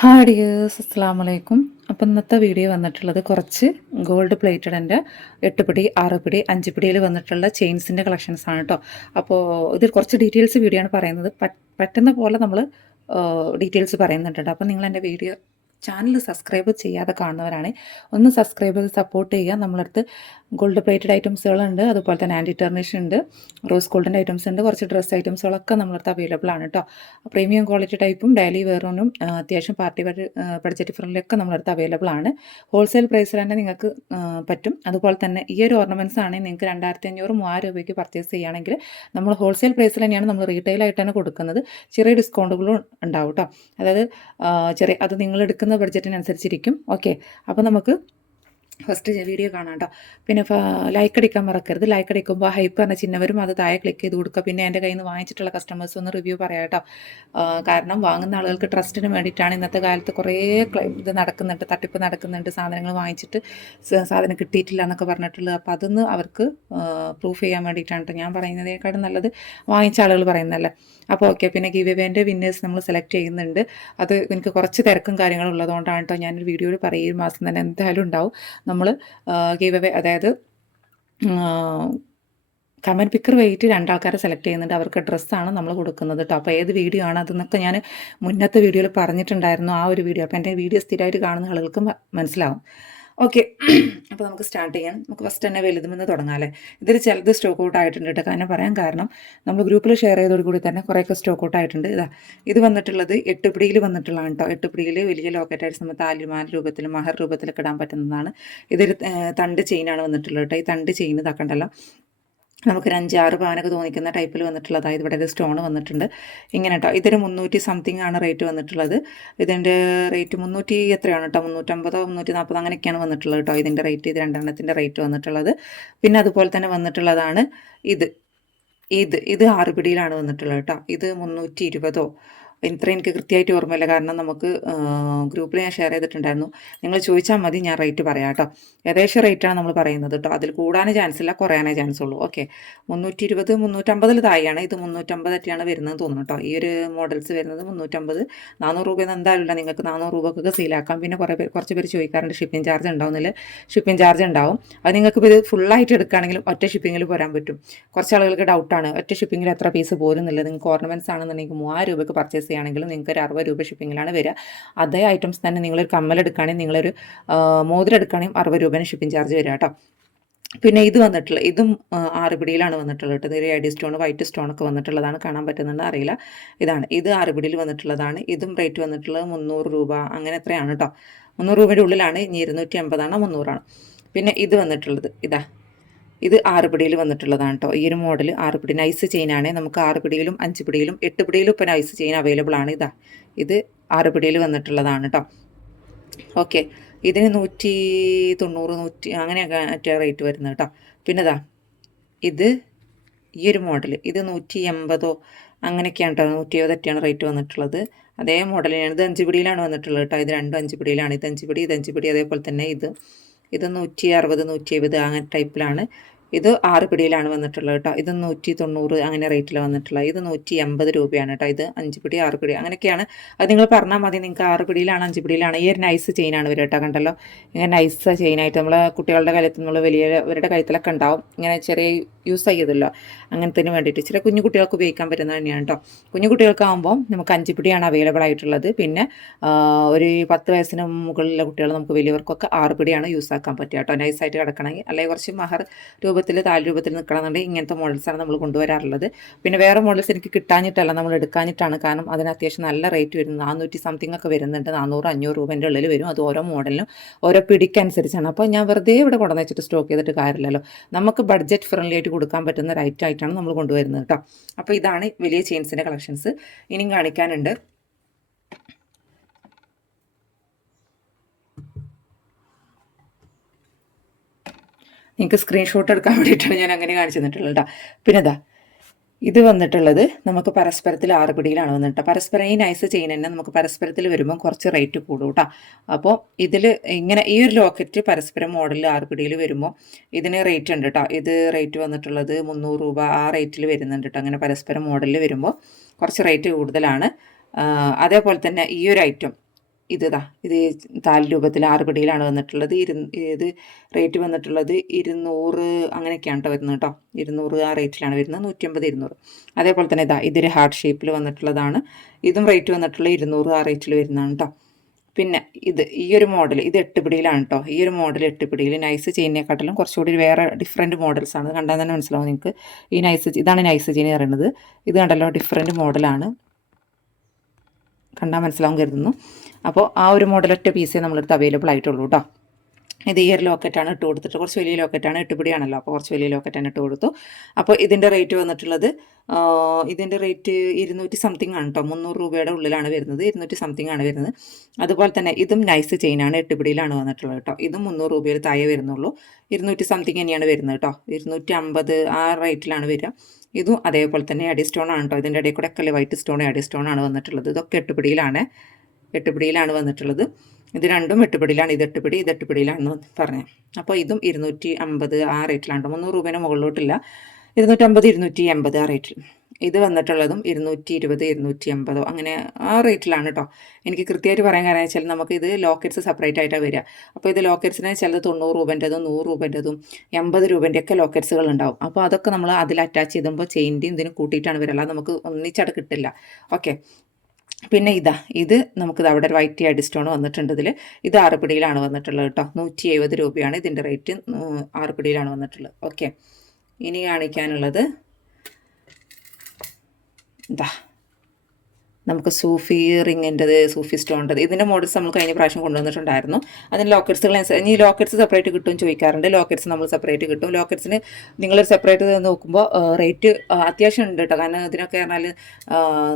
Hi അസ്സാം വലൈക്കും അപ്പം ഇന്നത്തെ വീഡിയോ വന്നിട്ടുള്ളത് കുറച്ച് ഗോൾഡ് പ്ലേറ്റഡിന്റെ എട്ട് പിടി ആറ് പിടി അഞ്ച് പിടിയിൽ വന്നിട്ടുള്ള ചെയിൻസിന്റെ കളക്ഷൻസ് ആണ് കേട്ടോ അപ്പോൾ ഇതിൽ കുറച്ച് ഡീറ്റെയിൽസ് വീഡിയോ ആണ് പറയുന്നത്. പറ്റുന്ന പോലെ നമ്മൾ ഡീറ്റെയിൽസ് പറയുന്നുണ്ട് അപ്പം നിങ്ങൾ എന്റെ വീഡിയോ ചാനൽ സബ്സ്ക്രൈബ് ചെയ്യാതെ കാണുന്നവരാണ് ഒന്ന് സബ്സ്ക്രൈബ് ചെയ്ത് സപ്പോർട്ട് ചെയ്യുക. നമ്മളടുത്ത് ഗോൾഡ് പ്ലേറ്റഡ് ഐറ്റംസുകളുണ്ട് അതുപോലെ തന്നെ ആന്റി ടെർണിഷ് ഉണ്ട്. റോസ് ഗോൾഡിന്റെ ഐറ്റംസ് ഉണ്ട്. കുറച്ച് ഡ്രസ്സ് ഐറ്റംസുകളൊക്കെ നമ്മളടുത്ത് അവൈലബിൾ ആണ് കേട്ടോ പ്രീമിയം ക്വാളിറ്റി ടൈപ്പും ഡെയിലി വെയറിനും അത്യാവശ്യം പാർട്ടി വെയർ ബഡ്ജറ്റ് ഫ്രണ്ടിലൊക്കെ നമ്മളടുത്ത് അവൈലബിൾ ആണ്. ഹോൾസെയിൽ പ്രൈസിൽ തന്നെ നിങ്ങൾക്ക് പറ്റും. അതുപോലെ തന്നെ ഈ ഒരു ഓർണമെന്റ്സ് ആണെങ്കിൽ നിങ്ങൾക്ക് രണ്ടായിരത്തി അഞ്ഞൂറ് മൂവായിരം രൂപയ്ക്ക് പർച്ചേസ് ചെയ്യുകയാണെങ്കിൽ നമ്മൾ ഹോൾസെയിൽ പ്രൈസിൽ തന്നെയാണ് നമ്മൾ റീറ്റെയിൽ ആയിട്ടാണ് കൊടുക്കുന്നത്. ചെറിയ ഡിസ്കൗണ്ടുകളും ഉണ്ടാവും കേട്ടോ അതായത് ചെറിയ അത് നിങ്ങൾ എടുക്കുന്ന ബഡ്ജറ്റിനനുസരിച്ചിരിക്കും ഓക്കെ അപ്പോൾ നമുക്ക് ഫസ്റ്റ് വീഡിയോ കാണാം കേട്ടോ പിന്നെ ലൈക്ക് അടിക്കാൻ മറക്കരുത്. ലൈക്ക് അടിക്കുമ്പോൾ ഹൈപ്പ് പറഞ്ഞ ചിഹ്നം വരും അത് താഴെ ക്ലിക്ക് ചെയ്ത് കൊടുക്കുക. പിന്നെ എന്റെ കയ്യിൽ നിന്ന് വാങ്ങിച്ചിട്ടുള്ള കസ്റ്റമേഴ്സ് ഒന്ന് റിവ്യൂ പറയാം കേട്ടോ കാരണം വാങ്ങുന്ന ആളുകൾക്ക് ട്രസ്റ്റിന് വേണ്ടിയിട്ടാണ് ഇന്നത്തെ കാലത്ത് കുറേ ഇത് നടക്കുന്നുണ്ട് തട്ടിപ്പ് നടക്കുന്നുണ്ട് സാധനങ്ങൾ വാങ്ങിച്ചിട്ട് സാധനം കിട്ടിയിട്ടില്ല എന്നൊക്കെ പറഞ്ഞിട്ടുള്ളത്. അപ്പോൾ അതൊന്ന് അവർക്ക് പ്രൂഫ് ചെയ്യാൻ വേണ്ടിയിട്ടാണ് ഞാൻ പറയുന്നതിനേക്കാളും നല്ലത് വാങ്ങിച്ച ആളുകൾ പറയുന്നതല്ലേ. അപ്പോൾ ഓക്കെ പിന്നെ ഗീവ് എവേന്റെ വിന്നേഴ്സ് നമ്മൾ സെലക്ട് ചെയ്യുന്നുണ്ട്. അത് എനിക്ക് കുറച്ച് തിരക്കും കാര്യങ്ങളും ഉള്ളതുകൊണ്ടാണ് കേട്ടോ ഞാനൊരു വീഡിയോയിൽ പറയും മാസം തന്നെ എന്തായാലും ഉണ്ടാവും. നമ്മൾ ഗീവ് അവേ അതായത് കമന്റ് പിക്കർ വെയിറ്റ് രണ്ടാൾക്കാരെ സെലക്ട് ചെയ്യുന്നുണ്ട്. അവർക്ക് ഡ്രസ്സാണ് നമ്മൾ കൊടുക്കുന്നത് കേട്ടോ അപ്പോൾ ഏത് വീഡിയോ ആണ് അതെന്നൊക്കെ ഞാൻ മുന്നത്തെ വീഡിയോയിൽ പറഞ്ഞിട്ടുണ്ടായിരുന്നു ആ ഒരു വീഡിയോ. അപ്പോൾ എന്റെ വീഡിയോ സ്ഥിരമായിട്ട് കാണുന്ന ആളുകൾക്ക് മനസ്സിലാവും. ഓക്കെ അപ്പോൾ നമുക്ക് സ്റ്റാർട്ട് ചെയ്യാം. നമുക്ക് ഫസ്റ്റ് തന്നെ വലുതുമെന്ന് തുടങ്ങാമല്ലേ ഇതിൽ ചിലത് സ്റ്റോക്ക് ഔട്ട് ആയിട്ടുണ്ട് കേട്ടോ കാരണം പറയാൻ കാരണം നമ്മൾ ഗ്രൂപ്പിൽ ഷെയർ ചെയ്തതോടുകൂടി തന്നെ കുറേയൊക്കെ സ്റ്റോക്ക് ഔട്ട് ആയിട്ടുണ്ട്. ഇതാ ഇത് വന്നിട്ടുള്ളത് എട്ട് പിടിയിൽ വന്നിട്ടുള്ളതാണ് കേട്ടോ എട്ട് പിടിയിൽ വലിയ ലോക്കറ്റായിട്ട് നമ്മൾ താലിമാൻ രൂപത്തിൽ മഹർ രൂപത്തിലൊക്കെ ഇടാൻ പറ്റുന്നതാണ്. ഇതൊരു തണ്ട് ചെയിനാണ് വന്നിട്ടുള്ളത് കേട്ടോ ഈ തണ്ട് ചെയിൻ ഇതാക്കണ്ടല്ലോ. നമുക്കൊരു അഞ്ചാറ് പവനൊക്കെ തോന്നിക്കുന്ന ടൈപ്പിൽ വന്നിട്ടുള്ളത്. അതായത് ഇവിടെ ഒരു സ്റ്റോൺ വന്നിട്ടുണ്ട്. ഇങ്ങനെ കേട്ടോ ഇതൊരു മുന്നൂറ്റി സംതിങ് ആണ് റേറ്റ് വന്നിട്ടുള്ളത്. ഇതിന്റെ റേറ്റ് മുന്നൂറ്റി എത്രയാണ് കേട്ടോ മുന്നൂറ്റമ്പതോ മുന്നൂറ്റി നാൽപ്പതോ അങ്ങനെയൊക്കെയാണ് വന്നിട്ടുള്ളത് കേട്ടോ ഇതിന്റെ റേറ്റ് ഇത് രണ്ടെണ്ണത്തിന്റെ റേറ്റ് വന്നിട്ടുള്ളത്. പിന്നെ അതുപോലെ തന്നെ വന്നിട്ടുള്ളതാണ് ഇത്. ഇത് ഇത് ആറ് പിടിയിലാണ് വന്നിട്ടുള്ളത് കേട്ടോ ഇത് മുന്നൂറ്റി ഇരുപതോ ഇത്ര എനിക്ക് കൃത്യമായിട്ട് ഓർമ്മയില്ല. കാരണം നമുക്ക് ഗ്രൂപ്പിൽ ഞാൻ ഷെയർ ചെയ്തിട്ടുണ്ടായിരുന്നു. നിങ്ങൾ ചോദിച്ചാൽ മതി ഞാൻ റേറ്റ് പറയാം കേട്ടോ. ഏകദേശം റേറ്റാണ് നമ്മൾ പറയുന്നത് കേട്ടോ. അതിൽ കൂടാനേ ചാൻസ് ഇല്ല കുറയാനേ ചാൻസ് ഉള്ളൂ. ഓക്കെ മുന്നൂറ്റി ഇരുപത് മുന്നൂറ്റമ്പതിൽ താഴെയാണ്. ഇത് മുന്നൂറ്റമ്പതൊക്കെയാണ് വരുന്നത് തോന്നുന്നു കേട്ടോ. ഈ ഒരു മോഡൽസ് വരുന്നത് മുന്നൂറ്റമ്പത്. നാനൂറ് രൂപയൊന്നും എന്തായാലും നിങ്ങൾക്ക് നാനൂറ് രൂപക്കൊക്കെ സെയിലാക്കാം പിന്നെ കുറേ കുറച്ച് പേര് ചോദിക്കാറുണ്ട് ഷിപ്പിംഗ് ചാർജ് ഉണ്ടാവുന്നില്ല. ഷിപ്പിംഗ് ചാർജ് ഉണ്ടാവും. അത് നിങ്ങൾക്ക് ഇത് ഫുള്ളായിട്ട് എടുക്കുകയാണെങ്കിലും ഒറ്റ ഷിപ്പിങ്ങിൽ പോരാൻ പറ്റും. കുറച്ച് ആളുകൾക്ക് ഡൗട്ടാണ് ഒറ്റ ഷിപ്പിങ്ങിൽ എത്ര പീസ് പോരുന്നില്ല നിങ്ങൾക്ക് ഓർണമെന്റ്സ് ആണെന്നുണ്ടെങ്കിൽ മൂവായിരം രൂപയ്ക്ക് പർച്ചേസ് ചെയ്യുകയാണെങ്കിൽ നിങ്ങൾക്ക് ഒരു അറുപത് രൂപ ഷിപ്പിങ്ങിലാണ് വരിക. അതേ ഐറ്റംസ് തന്നെ നിങ്ങളൊരു കമ്മൽ എടുക്കുകയാണെങ്കിൽ നിങ്ങളൊരു മോതിരം എടുക്കുകയാണെങ്കിൽ അറുപത് രൂപേന് ഷിപ്പിംഗ് ചാർജ് വരിക കേട്ടോ. പിന്നെ ഇത് വന്നിട്ടുള്ള ഇതും ആറുപിടിയിലാണ് ആറ് പിടിയിലാണ് വന്നിട്ടുള്ളത് കേട്ടോ. ഇത് ഐഡി സ്റ്റോൺ വൈറ്റ് സ്റ്റോൺ ഒക്കെ വന്നിട്ടുള്ളതാണ് കാണാൻ പറ്റുന്നുണ്ട് അറിയില്ല. ഇതാണ് ഇത് ആറുപിടിയിൽ വന്നിട്ടുള്ളതാണ്. ഇതും റേറ്റ് വന്നിട്ടുള്ളത് മുന്നൂറ് രൂപ അങ്ങനെ എത്രയാണ് കേട്ടോ. മുന്നൂറ് രൂപയുടെ ഉള്ളിലാണ് ഇനി ഇരുന്നൂറ്റി അമ്പതാണ് മുന്നൂറാണ്. പിന്നെ ഇത് വന്നിട്ടുള്ളത് ഇതാ. ഇത് ആറ് പിടിയിൽ വന്നിട്ടുള്ളതാണ് കേട്ടോ ഈ ഒരു മോഡൽ ആറ് പിടി നൈസ് ചെയിനാണ് നമുക്ക് ആറ് പിടിയിലും അഞ്ച് പിടിയിലും എട്ട് പിടിയിലും ഇപ്പോൾ നൈസ് ചെയിൻ അവൈലബിൾ ആണ് ഇതാ. ഇത് ആറ് പിടിയിൽ വന്നിട്ടുള്ളതാണ് കേട്ടോ ഓക്കെ ഇതിന് നൂറ്റി തൊണ്ണൂറ് നൂറ്റി അങ്ങനെയൊക്കെ റേറ്റ് വരുന്നത് കേട്ടോ പിന്നെ ഇതാ ഇത് ഈ ഒരു മോഡൽ ഇത് നൂറ്റി എൺപതോ അങ്ങനെയൊക്കെയാണ് കേട്ടോ നൂറ്റി എഴുപതൊക്കെയാണ് റേറ്റ് വന്നിട്ടുള്ളത്. അതേ മോഡലിനാണ് ഇത് അഞ്ച് പിടിയിലാണ് വന്നിട്ടുള്ളത് കേട്ടോ ഇത് രണ്ടും അഞ്ച് പിടിയിലാണ് ഇത് അഞ്ച് പിടി ഇത് അഞ്ച് പിടി അതേപോലെ തന്നെ ഇത്. ഇത് നൂറ്റി അറുപത് നൂറ്റി എഴുപത് അങ്ങനെ ടൈപ്പിലാണ്. ഇത് ആറ് പിടിയിലാണ് വന്നിട്ടുള്ളത് കേട്ടോ. ഇത് നൂറ്റി തൊണ്ണൂറ് അങ്ങനെ റേറ്റിൽ വന്നിട്ടുള്ളത്. ഇത് നൂറ്റി എൺപത് രൂപയാണ് കേട്ടോ. ഇത് അഞ്ച് പിടി ആറ് പിടി അങ്ങനെയൊക്കെയാണ്. അത് നിങ്ങൾ പറഞ്ഞാൽ മതി. നിങ്ങൾക്ക് ആറ് പിടിയിലാണ് അഞ്ച് പിടിയിലാണ്. ഈ ഒരു നൈസ് ചെയിനാണ് വരിക കേട്ടോ. കണ്ടല്ലോ? ഇങ്ങനെ നൈസ് ചെയിനായിട്ട് നമ്മൾ കുട്ടികളുടെ കാര്യത്തിൽ നമ്മൾ വലിയവരുടെ കഴുത്തിലൊക്കെ ഉണ്ടാവും. ഇങ്ങനെ ചെറിയ യൂസ് ചെയ്തല്ലോ അങ്ങനത്തിന് വേണ്ടിയിട്ട്. ചില കുഞ്ഞു കുട്ടികൾക്ക് ഉപയോഗിക്കാൻ പറ്റുന്നത് തന്നെയാണ് കേട്ടോ കുഞ്ഞു കുട്ടികൾക്കാകുമ്പോൾ നമുക്ക് അഞ്ചുപിടിയാണ് അവൈലബിൾ ആയിട്ടുള്ളത്. പിന്നെ ഒരു പത്ത് വയസ്സിന് മുകളിലുള്ള കുട്ടികൾ നമുക്ക് വലിയവർക്കൊക്കെ ആറ് പിടിയാണ് യൂസ് ആക്കാൻ പറ്റുക കേട്ടോ നൈസായിട്ട് കിടക്കണമെങ്കിൽ അല്ലെങ്കിൽ കുറച്ച് മഹർ രൂപത്തിൽ താൽ രൂപത്തിൽ നിൽക്കണമെന്നുണ്ടെങ്കിൽ ഇങ്ങനത്തെ മോഡൽസാണ് നമ്മൾ കൊണ്ടുവരാറുള്ളത്. പിന്നെ വേറെ മോഡൽസ് എനിക്ക് കിട്ടാഞ്ഞിട്ടല്ല നമ്മൾ എടുക്കാഞ്ഞിട്ടാണ്. കാരണം അതിന് അത്യാവശ്യം നല്ല റേറ്റ് വരുന്നത്. നാനൂറ്റി സംതിങ് ഒക്കെ വരുന്നുണ്ട്. നാനൂറ് അഞ്ഞൂറ് രൂപേന്റെ ഉള്ളിൽ വരും. അത് ഓരോ മോഡലിനും ഓരോ പിടിക്കനുസരിച്ചാണ്. അപ്പോൾ ഞാൻ വെറുതെ ഇവിടെ കൊണ്ടുവന്ന് വെച്ചിട്ട് സ്റ്റോക്ക് ചെയ്തിട്ട് കാര്യമില്ലല്ലോ. നമുക്ക് ബഡ്ജറ്റ് ഫ്രണ്ട്ലി ആയിട്ട് കൊടുക്കാൻ പറ്റുന്ന റൈറ്റ് ആയിട്ടാണ് നമ്മൾ കൊണ്ടുവരുന്നത് കേട്ടോ അപ്പോൾ ഇതാണ് വലിയ ചെയിൻസിന്റെ കളക്ഷൻസ് ഇനിയും കാണിക്കാനുണ്ട്. നിങ്ങൾക്ക് സ്ക്രീൻഷോട്ട് എടുക്കാൻ വേണ്ടിയിട്ടാണ് ഞാൻ അങ്ങനെ കാണിച്ചു തന്നിട്ടുള്ളത് കേട്ടോ പിന്നെ ഇതാ വന്നിട്ടുള്ളത് നമുക്ക് പരസ്പരത്തിൽ ആറ് പിടിയിലാണ് വന്നിട്ട്. പരസ്പരം ഈ നൈസ് ചെയിൻ തന്നെ നമുക്ക് പരസ്പരത്തിൽ വരുമ്പോൾ കുറച്ച് റേറ്റ് കൂടും കേട്ടോ അപ്പോൾ ഇതിൽ ഇങ്ങനെ ഈ ഒരു ലോക്കറ്റ് പരസ്പരം മോഡലിൽ ആറ് പിടിയിൽ വരുമ്പോൾ ഇതിന് റേറ്റ് ഉണ്ട് കേട്ടോ ഇത് റേറ്റ് വന്നിട്ടുള്ളത് മുന്നൂറ് രൂപ ആ റേറ്റിൽ വരുന്നുണ്ട് കേട്ടോ അങ്ങനെ പരസ്പരം മോഡലിൽ വരുമ്പോൾ കുറച്ച് റേറ്റ് കൂടുതലാണ്. അതേപോലെ തന്നെ ഈ ഒരു ഐറ്റം ഇത് ഇതാ താൽ രൂപത്തിൽ ആറ് പിടിയിലാണ് വന്നിട്ടുള്ളത്. ഇരു ഇത് റേറ്റ് വന്നിട്ടുള്ളത്? ഇരുന്നൂറ് അങ്ങനെയൊക്കെയാണ് കേട്ടോ വരുന്നത് കേട്ടോ ഇരുന്നൂറ് ആ റേറ്റിലാണ് വരുന്നത്. നൂറ്റമ്പത് ഇരുന്നൂറ്. അതേപോലെ തന്നെ ഇതാ ഇതൊരു ഹാർട്ട് ഷേപ്പിൽ വന്നിട്ടുള്ളതാണ്. ഇതും റേറ്റ് വന്നിട്ടുള്ള ഇരുന്നൂറ് ആ റേറ്റിൽ വരുന്നതാണ് കേട്ടോ പിന്നെ ഇത് ഈ ഒരു മോഡൽ ഇത് എട്ട് പിടിയിലാണ് കേട്ടോ ഈ ഒരു മോഡൽ എട്ട് പിടിയിൽ നൈസ് ചെയിനെക്കാട്ടിലും കുറച്ചുകൂടി വേറെ ഡിഫറെന്റ് മോഡൽസ് ആണ്. കണ്ടാൽ തന്നെ മനസ്സിലാവും നിങ്ങൾക്ക്. ഈ നൈസ് ഇതാണ് നൈസ് ചെയിൻ പറയുന്നത്. ഇത് കണ്ടല്ലോ ഡിഫറെന്റ് മോഡലാണ് കണ്ടാൽ മനസ്സിലാവും കരുതുന്നു. അപ്പോൾ ആ ഒരു മോഡൽ ഒറ്റ പീസേ നമ്മളടുത്ത് അവൈലബിൾ ആയിട്ടുള്ളൂ കേട്ടോ ഇത് ഈ ഒരു ലോക്കറ്റാണ് ഇട്ട് കൊടുത്തിട്ട് കുറച്ച് വലിയ ലോക്കറ്റാണ് ഇട്ടുപിടിയാണല്ലോ. അപ്പോൾ കുറച്ച് വലിയ ലോക്കറ്റാണ് ഇട്ട് കൊടുത്തു. അപ്പോൾ ഇതിന്റെ റേറ്റ് വന്നിട്ടുള്ളത് ഇതിന്റെ റേറ്റ് ഇരുന്നൂറ്റി സംതിങ് ആണ് കേട്ടോ മുന്നൂറ് രൂപയുടെ ഉള്ളിലാണ് വരുന്നത്. ഇരുന്നൂറ്റി സംതിങ് ആണ് വരുന്നത്. അതുപോലെ തന്നെ ഇതും നൈസ് ചെയിനാണ് ആണ് പിടിയിലാണ് വന്നിട്ടുള്ളത് കേട്ടോ ഇതും മുന്നൂറ് രൂപയിൽ താഴെ വരുന്നുള്ളൂ. ഇരുന്നൂറ്റി സംതിങ് തന്നെയാണ് വരുന്നത് കേട്ടോ ഇരുന്നൂറ്റി അമ്പത് ആ റേറ്റിലാണ് വരിക ഇതും അതേപോലെ തന്നെ അടി സ്റ്റോൺ ആണ് കേട്ടോ ഇതിന്റെ ഇടയിൽ കൂടെ ഒക്കെ വൈറ്റ് സ്റ്റോൺ അടി സ്റ്റോൺ ആണ് വന്നിട്ടുള്ളത്. ഇതൊക്കെ എട്ടുപിടിയിലാണ് എട്ടുപിടിയിലാണ് വന്നിട്ടുള്ളത്. ഇത് രണ്ടും എട്ടുപിടിയിലാണ് ഇത് എട്ടുപിടി ഇത് എട്ടുപിടിയിലാണെന്ന് പറഞ്ഞു. അപ്പോൾ ഇതും ഇരുന്നൂറ്റി അമ്പത് ആ റേറ്റിലാണ്. മുന്നൂറ് രൂപേനെ മുകളിലോട്ടില്ല. ഇരുന്നൂറ്റമ്പത് ഇരുന്നൂറ്റി എൺപത് ആ റേറ്റിൽ. ഇത് വന്നിട്ടുള്ളതും ഇരുന്നൂറ്റി ഇരുപത് ഇരുന്നൂറ്റി എൺപതോ അങ്ങനെ ആ റേറ്റിലാണ് കേട്ടോ എനിക്ക് കൃത്യമായിട്ട് പറയാൻ കാരണം വെച്ചാൽ നമുക്ക് ഇത് ലോക്കറ്റ്സ് സെപ്പറേറ്റ് ആയിട്ടാണ് വരിക. അപ്പോൾ ഇത് ലോക്കറ്റ്സിന് ചിലത് തൊണ്ണൂറ് രൂപേന്റെതും നൂറ് രൂപേന്റെതും എൺപത് രൂപേന്റെയൊക്കെ ലോക്കറ്റ്സുകൾ ഉണ്ടാവും. അപ്പോൾ അതൊക്കെ നമ്മൾ അതിൽ അറ്റാച്ച് ചെയ്യുമ്പോൾ ചെയിന്റെയും ഇതിന് കൂട്ടിയിട്ടാണ് വരിക. അല്ലാതെ നമുക്ക് ഒന്നിച്ചട കിട്ടില്ല. ഓക്കെ പിന്നെ ഇതാ ഇത് നമുക്ക് അവിടെ വൈറ്റ് ആയിട്ട് സ്റ്റോൺ വന്നിട്ടുണ്ട് ഇതിൽ ഇത് ആറുപിടിയിലാണ് വന്നിട്ടുള്ളത് കേട്ടോ. നൂറ്റി എഴുപത് രൂപയാണ് ഇതിന്റെ റേറ്റ് ആറുപിടിയിലാണ് വന്നിട്ടുള്ളത്. ഓക്കെ ഇനി കാണിക്കാനുള്ളത്. ഇതാ നമുക്ക് സൂഫി റിങ്ങിന്റെത് സൂഫി സ്റ്റോണിന്റെത് ഇതിന്റെ മോഡൽസ് നമ്മൾ കഴിഞ്ഞ പ്രാവശ്യം കൊണ്ടുവന്നിട്ടുണ്ടായിരുന്നു. അതിന് ലോക്കറ്റ്സുകൾ ഇനി ലോക്കറ്റ്സ് സെപ്പറേറ്റ് കിട്ടും ചോദിക്കാറുണ്ട്. ലോക്കറ്റ്സ് നമ്മൾ സെപ്പറേറ്റ് കിട്ടും. ലോക്കറ്റ്സിന് നിങ്ങൾ സെപ്പറേറ്റ് നോക്കുമ്പോൾ റേറ്റ് അത്യാവശ്യം ഉണ്ട് കേട്ടോ. കാരണം ഇതിനൊക്കെ പറഞ്ഞാൽ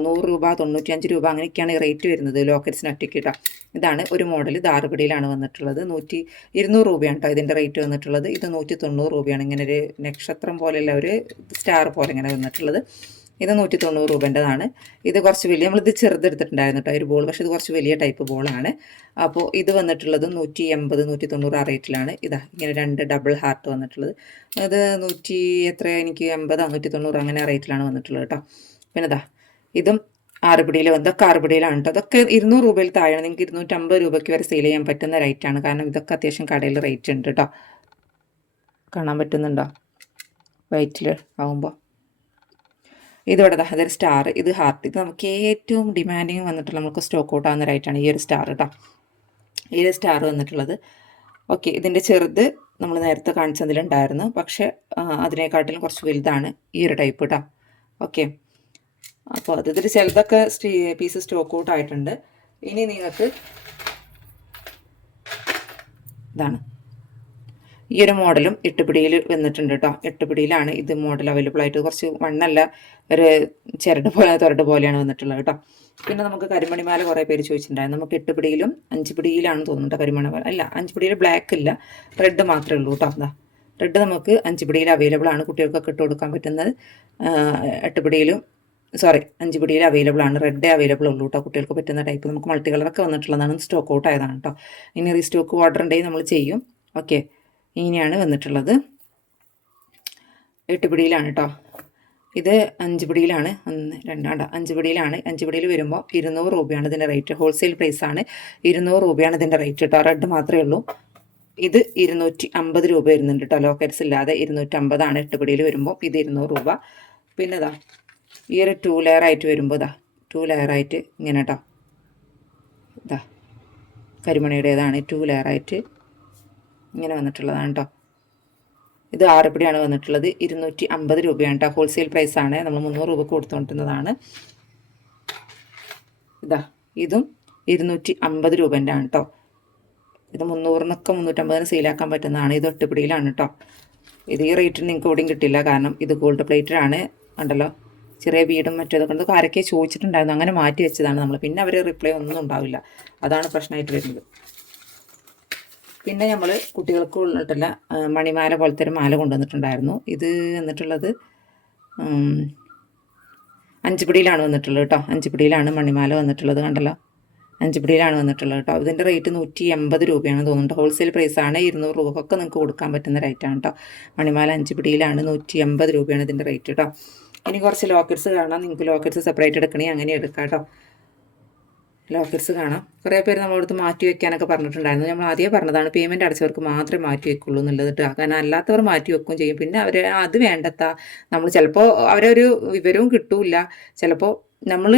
നൂറ് രൂപ തൊണ്ണൂറ്റിയഞ്ച് രൂപ അങ്ങനെയൊക്കെയാണ് റേറ്റ് വരുന്നത് ലോക്കറ്റ്സിന് ഒറ്റയ്ക്ക് കേട്ടോ ഇതാണ് ഒരു മോഡൽ. ധാറുപടിയിലാണ് വന്നിട്ടുള്ളത്. നൂറ്റി ഇരുന്നൂറ് രൂപയാണ് കേട്ടോ ഇതിന്റെ റേറ്റ് വന്നിട്ടുള്ളത്. ഇത് നൂറ്റി തൊണ്ണൂറ് രൂപയാണ്. ഇങ്ങനെ ഒരു നക്ഷത്രം പോലെയുള്ള ഒരു സ്റ്റാർ പോലെ ഇങ്ങനെ വന്നിട്ടുള്ളത്. ഇത് നൂറ്റി തൊണ്ണൂറ് രൂപേന്റെതാണ്. ഇത് കുറച്ച് വലിയ നമ്മളിത് ചെറുതെടുത്തിട്ടുണ്ടായിരുന്നു കേട്ടോ ഒരു ബോൾ പക്ഷേ ഇത് കുറച്ച് വലിയ ടൈപ്പ് ബോളാണ്. അപ്പോൾ ഇത് വന്നിട്ടുള്ളത് നൂറ്റി എൺപത് നൂറ്റി തൊണ്ണൂറ് ആ റേറ്റിലാണ്. ഇതാ ഇങ്ങനെ രണ്ട് ഡബിൾ ഹാർട്ട് വന്നിട്ടുള്ളത്. അത് നൂറ്റി എത്ര എനിക്ക് എൺപത് നൂറ്റി തൊണ്ണൂറ് അങ്ങനെ ആ റേറ്റിലാണ് വന്നിട്ടുള്ളത് കേട്ടോ. പിന്നെ ഇതാ ഇതും ആറുപിടിയിൽ ഇതൊക്കെ ആറുപിടിയിലാണ് കേട്ടോ. അതൊക്കെ ഇരുന്നൂറ് രൂപയിൽ താഴെയാണ്. നിങ്ങൾക്ക് ഇരുന്നൂറ്റമ്പത് രൂപയ്ക്ക് വരെ സെയിൽ ചെയ്യാൻ പറ്റുന്ന റേറ്റാണ്. കാരണം ഇതൊക്കെ അത്യാവശ്യം കടയിൽ റേറ്റ് ഉണ്ട് കേട്ടോ. കാണാൻ പറ്റുന്നുണ്ടോ? വൈറ്റിൽ ആവുമ്പോൾ ഇതിവിടെ ദാ അതൊരു സ്റ്റാർ ഇത് ഹാർട്ട് ഇത് നമുക്ക് ഏറ്റവും ഡിമാൻഡിങ് വന്നിട്ടുള്ള നമുക്ക് സ്റ്റോക്ക് ഔട്ട് ആവുന്ന റേറ്റാണ് ഈ ഒരു സ്റ്റാർ കേട്ടോ ഈ ഒരു സ്റ്റാർ വന്നിട്ടുള്ളത്. ഓക്കെ ഇതിന്റെ ചെറുത് നമ്മൾ നേരത്തെ കാണിച്ചതിലുണ്ടായിരുന്നു. പക്ഷേ അതിനെക്കാട്ടിലും കുറച്ച് വലുതാണ് ഈ ഒരു ടൈപ്പ് കേട്ടോ ഓക്കെ അപ്പോൾ അത് ഇതിൽ ചിലതൊക്കെ പീസ് സ്റ്റോക്ക് ഔട്ട് ആയിട്ടുണ്ട്. ഇനി നിങ്ങൾക്ക് ഇതാണ്. ഈ ഒരു മോഡലും എട്ടുപിടിയിൽ വന്നിട്ടുണ്ട് കേട്ടോ എട്ടുപിടിയിലാണ് ഇത് മോഡൽ അവൈലബിൾ ആയിട്ട്. കുറച്ച് മണ്ണല്ല ഒരു ചിരട് പോലെ തൊരട് പോലെയാണ് വന്നിട്ടുള്ളത് കേട്ടോ പിന്നെ നമുക്ക് കരിമണിമാല കുറേ പേര് ചോദിച്ചിട്ടുണ്ടായിരുന്നു. നമുക്ക് എട്ടുപിടിയിലും അഞ്ചുപിടിയിലാണ് തോന്നുന്നുണ്ട് കരിമണിമാല. അല്ല അഞ്ച് പിടിയിൽ ബ്ലാക്ക് ഇല്ല. റെഡ് മാത്രമേ ഉള്ളൂ കേട്ടോ എന്താ റെഡ് നമുക്ക് അഞ്ച് പിടിയിൽ അവൈലബിൾ ആണ്. കുട്ടികൾക്കൊക്കെ ഇട്ട് കൊടുക്കാൻ പറ്റുന്നത് എട്ടുപിടിയിലും സോറി അഞ്ച് പിടിയിൽ അവൈലബിൾ ആണ് റെഡേ അവൈലബിൾ ഉള്ളൂ കേട്ടോ കുട്ടികൾക്ക് പറ്റുന്ന ടൈപ്പ് നമുക്ക് മൾട്ടി കളറൊക്കെ വന്നിട്ടുള്ളതാണ്. സ്റ്റോക്ക് ഔട്ട് ആയതാണ് കേട്ടോ ഇനി റീസ്റ്റോക്ക് ഓർഡർ ഉണ്ടെങ്കിൽ നമ്മൾ ചെയ്യും. ഓക്കെ ഇങ്ങനെയാണ് വന്നിട്ടുള്ളത്. എട്ട് പിടിയിലാണ് കേട്ടോ ഇത് അഞ്ച് പിടിയിലാണ്. ഒന്ന് രണ്ടാണ്ട അഞ്ച് പിടിയിലാണ്. അഞ്ച് പിടിയിൽ വരുമ്പോൾ ഇരുന്നൂറ് രൂപയാണ് ഇതിന്റെ റേറ്റ്. ഹോൾസെയിൽ പ്രൈസ് ആണ് ഇരുന്നൂറ് രൂപയാണ് ഇതിന്റെ റേറ്റ് കേട്ടോ റെഡ് മാത്രമേ ഉള്ളൂ. ഇത് ഇരുന്നൂറ്റി അമ്പത് രൂപ വരുന്നുണ്ട് കേട്ടോ ലോക്കറ്റ്സ് ഇല്ലാതെ ഇരുന്നൂറ്റി അമ്പതാണ് എട്ട് പിടിയിൽ വരുമ്പോൾ ഇത് ഇരുന്നൂറ് രൂപ. പിന്നെ ഇതാ ഈ ഒരു ടു ലെയർ ആയിട്ട് വരുമ്പോൾ ഇതാ ടു ലെയർ ആയിട്ട് ഇങ്ങനെ കേട്ടോ ഇതാ കരിമണിയുടേതാണ്. ടു ലെയർ ആയിട്ട് ഇങ്ങനെ വന്നിട്ടുള്ളതാണ് കേട്ടോ ഇത് ആറുപിടിയാണ് വന്നിട്ടുള്ളത്. ഇരുന്നൂറ്റി അമ്പത് രൂപയാണ് കേട്ടോ ഹോൾസെയിൽ പ്രൈസാണ് നമ്മൾ മുന്നൂറ് രൂപ കൊടുത്തുകൊണ്ടിരുന്നതാണ് ഇതാ ഇതും ഇരുന്നൂറ്റി അമ്പത് രൂപന്റെ ആണ് കേട്ടോ ഇത് മുന്നൂറിനൊക്കെ മുന്നൂറ്റമ്പതിന് സെയിലാക്കാൻ പറ്റുന്നതാണ്. ഇത് ഒട്ടുപിടിയിലാണ് കേട്ടോ ഇത് ഈ റേറ്റിന് നിങ്ങൾക്ക് എവിടെയും കിട്ടില്ല. കാരണം ഇത് ഗോൾഡ് പ്ലേറ്റഡാണ് ഉണ്ടല്ലോ ചെറിയ വീടും മറ്റേതൊക്കെ കൊണ്ട് ആരൊക്കെ ചോദിച്ചിട്ടുണ്ടായിരുന്നു. അങ്ങനെ മാറ്റി വെച്ചതാണ് നമ്മൾ. പിന്നെ അവർ റിപ്ലൈ ഒന്നും ഉണ്ടാവില്ല. അതാണ് പ്രശ്നമായിട്ട് വരുന്നത്. പിന്നെ നമ്മൾ കുട്ടികൾക്ക് ഉള്ളിട്ടുള്ള മണിമാല പോലത്തെ ഒരു മാല കൊണ്ടുവന്നിട്ടുണ്ടായിരുന്നു. ഇത് എന്നിട്ടുള്ളത് അഞ്ചുപിടിയിലാണ് പിടിയിലാണ് വന്നിട്ടുള്ളത് കേട്ടോ. അഞ്ചുപിടിയിലാണ് മണിമാല വന്നിട്ടുള്ളത് കണ്ടല്ലോ. അഞ്ചുപിടിയിലാണ് വന്നിട്ടുള്ളത് കേട്ടോ. ഇതിന്റെ റേറ്റ് നൂറ്റി എൺപത് രൂപയാണ് തോന്നുന്നുണ്ട്. ഹോൾസെയിൽ പ്രൈസ് ആണ് ഇരുന്നൂറ് രൂപക്കൊക്കെ നിങ്ങൾക്ക് കൊടുക്കാൻ പറ്റുന്ന റേറ്റാണ് കേട്ടോ. മണിമാല അഞ്ചുപിടിയിലാണ് നൂറ്റി എൺപത് രൂപയാണ് ഇതിന്റെ റേറ്റ് കേട്ടോ. ഇനി കുറച്ച് ലോക്കറ്റ്സ് കാണാം. നിങ്ങൾക്ക് ലോക്കറ്റ്സ് സെപ്പറേറ്റ് എടുക്കണേ അങ്ങനെ എടുക്കാം കേട്ടോ. ലോക്കറ്റ്സ് കാണാം. കുറേ പേര് നമ്മളടുത്ത് മാറ്റി വെക്കാനൊക്കെ പറഞ്ഞിട്ടുണ്ടായിരുന്നു. നമ്മൾ ആദ്യമേ പറഞ്ഞതാണ് പേയ്മെന്റ് അടച്ചവർക്ക് മാത്രമേ മാറ്റി വെക്കുള്ളൂ എന്നുള്ളത് കേട്ടോ. കാരണം അല്ലാത്തവർ മാറ്റി വെക്കുകയും ചെയ്യും. പിന്നെ അവർ അത് വേണ്ടത്ത. നമ്മൾ ചിലപ്പോൾ അവരൊരു വിവരവും കിട്ടൂല ചിലപ്പോൾ നമ്മൾ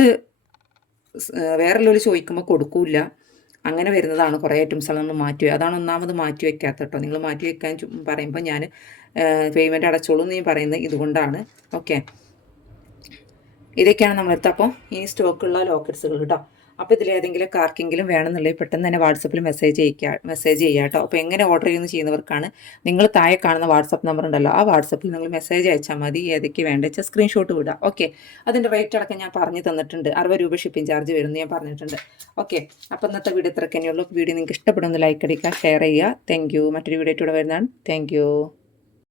വേറെ ചോദിക്കുമ്പോൾ കൊടുക്കൂല അങ്ങനെ വരുന്നതാണ് കുറേ ഐറ്റംസ് നമ്മൾ മാറ്റി അതാണ് ഒന്നാമത് മാറ്റി വെക്കാത്ത കേട്ടോ. നിങ്ങൾ മാറ്റി വെക്കാൻ പറയുമ്പോൾ ഞാൻ പേയ്മെന്റ് അടച്ചോളൂ എന്ന് ഞാൻ പറയുന്നത് ഇതുകൊണ്ടാണ്. ഓക്കെ. ഇതൊക്കെയാണ് നമ്മളെടുത്ത്. അപ്പോൾ ഈ സ്റ്റോക്കുള്ള ലോക്കറ്റ്സുകൾ കേട്ടോ. അപ്പോൾ ഇതിലേതെങ്കിലും ആർക്കെങ്കിലും വേണമെന്നുണ്ടെങ്കിൽ പെട്ടെന്ന് തന്നെ വാട്സപ്പിൽ മെസ്സേജ് അയക്കുക മെസ്സേജ് ചെയ്യുക കേട്ടോ അപ്പോൾ എങ്ങനെ ഓർഡർ ചെയ്യുന്നു ചെയ്യുന്നവർക്കാണ് നിങ്ങൾ താഴെ കാണുന്ന വാട്സപ്പ് നമ്പർ ഉണ്ടല്ലോ ആ വാട്സപ്പിൽ നിങ്ങൾ മെസ്സേജ് അയച്ചാൽ മതി ഏതൊക്കെ വേണ്ട വെച്ചാൽ സ്ക്രീൻഷോട്ട് വിടുക ഓക്കെ. അതിന്റെ റേറ്റ് അടക്കം ഞാൻ പറഞ്ഞു തന്നിട്ടുണ്ട്. അറുപത് രൂപ ഷിപ്പിംഗ് ചാർജ് വരുമെന്ന് ഞാൻ പറഞ്ഞിട്ടുണ്ട്. ഓക്കെ. അപ്പോൾ ഇന്നത്തെ വീഡിയോ ഇത്രയൊക്കെ തന്നെയുള്ളൂ വീഡിയോ നിങ്ങൾക്ക് ഇഷ്ടപ്പെടുന്ന ലൈക്ക് അടിക്കുക ഷെയർ ചെയ്യുക. Thank you. മറ്റൊരു വീഡിയോ കൂടെ വരുന്നതാണ്. Thank you.